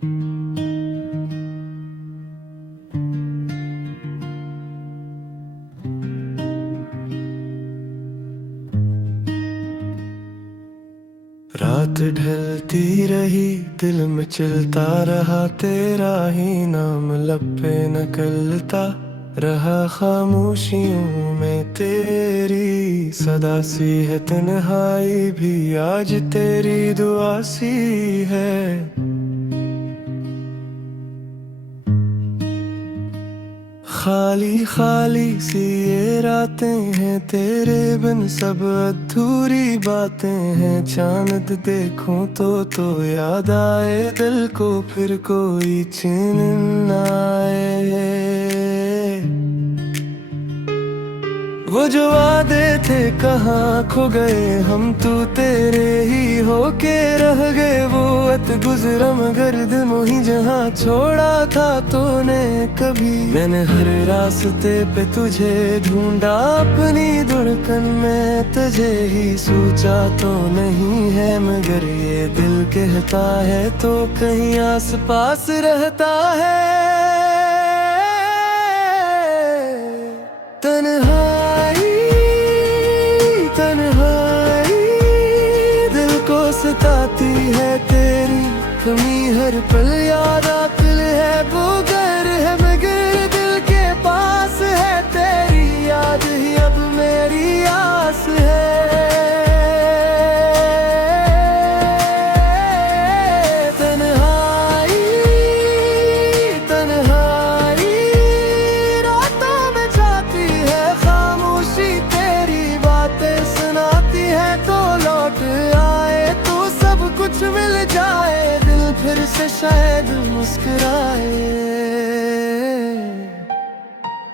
रात ढलती रही, दिल में चलता रहा तेरा ही नाम, लब पे निकलता रहा खामोशियों में तेरी सदा सी है। तन्हाई भी आज तेरी दुआ सी है। खाली खाली सी ये रातें हैं, तेरे बिन सब अधूरी बातें हैं। चांद देखूं तो याद आए दिल को, फिर कोई चैन न आए। वो जो वादे थे कहाँ खो गए हम, तू तेरे ही होके रह गए। वो वक्त गुजरा मगर दिल मोही जहाँ छोड़ा था तूने कभी। मैंने हर रास्ते पे तुझे ढूंढा, अपनी धड़कन में तुझे ही सोचा तो नहीं है, मगर ये दिल कहता है तो कहीं आस पास रहता है। सताती है तेरी कमी, हर पल याद आती है। वो घर है मगर दिल के पास है, तेरी याद ही अब मेरी आस है। तन्हाई तन्हाई रातों में जाती है, खामोशी तेरी बातें सुनाती है। तो लौट कुछ मिल जाए, दिल फिर से शायद मुस्कुराए।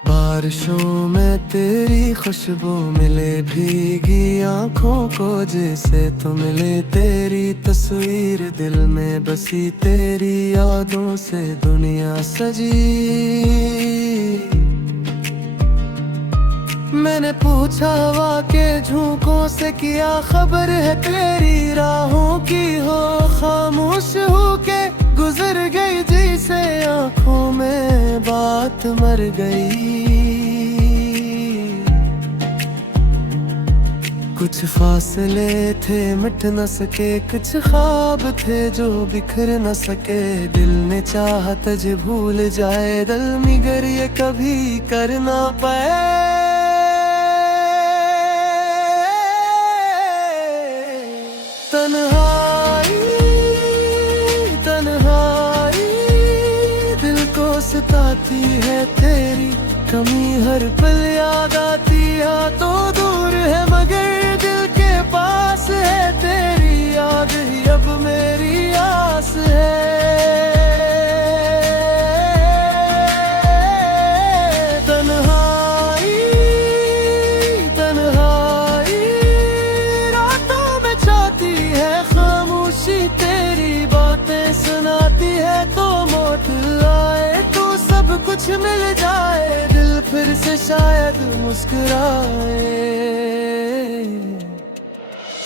बारिशों में तेरी खुशबू मिले भीगी आंखों को, जैसे तो मिले तेरी तस्वीर दिल में बसी। तेरी यादों से दुनिया सजी। मैंने पूछा हवा के झोंकों से, क्या खबर है तेरी राहों की। हो खामोश हो के गुजर गई जैसे आंखों में बात मर गई। कुछ फासले थे मिट न सके, कुछ ख्वाब थे जो बिखर न सके। दिल ने चाहा तुझे भूल जाए, दिल मगर ये कभी कर ना पाए। तन्हाई तन्हाई दिल को सताती है तेरी कमी, हर पल याद आती है। तो दूर है मगर दिल के पास है, तेरी याद ही अब मेरी आस है। तेरी बातें सुनाती है तो मौत आए, तो सब कुछ मिल जाए, दिल फिर से शायद मुस्कुराए।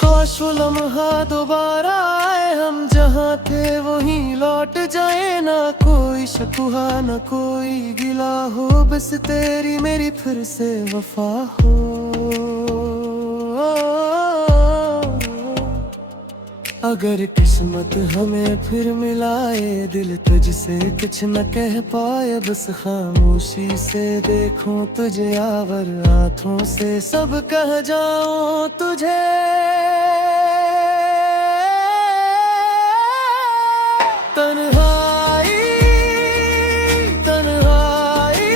काश वो लम्हा दोबारा आए, हम जहाँ थे वहीं लौट जाए। ना कोई शकवा ना कोई गिला हो, बस तेरी मेरी फिर से वफा हो। अगर किस्मत हमें फिर मिलाए, दिल तुझसे कुछ न कह पाए। बस खामोशी से देखूं तुझे, आवर आँखों से सब कह जाऊं तुझे। तन्हाई तन्हाई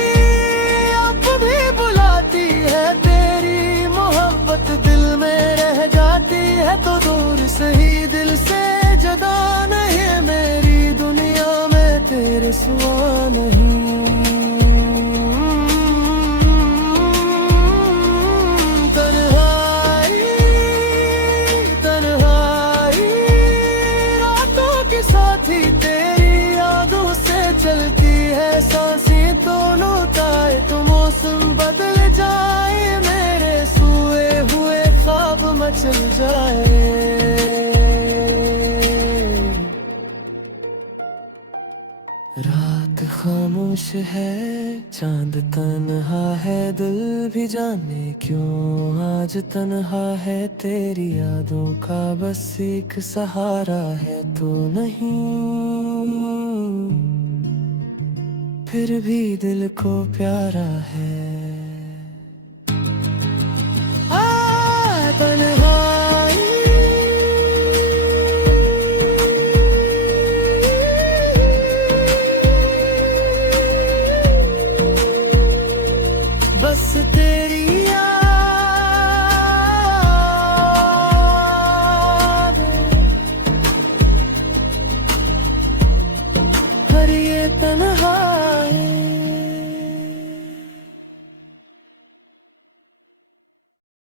अब भी बुलाती है, तेरी मोहब्बत दिल में रह जाती है। तो दूर सही दिल से जुदा नहीं, मेरी दुनिया में तेरे सिवा नहीं। तन्हाई रात खामोश है, चांद तन्हा है, दिल भी जाने क्यों आज तन्हा है। तेरी यादों का बस एक सहारा है तू नहीं, फिर भी दिल को प्यारा है। तन्हा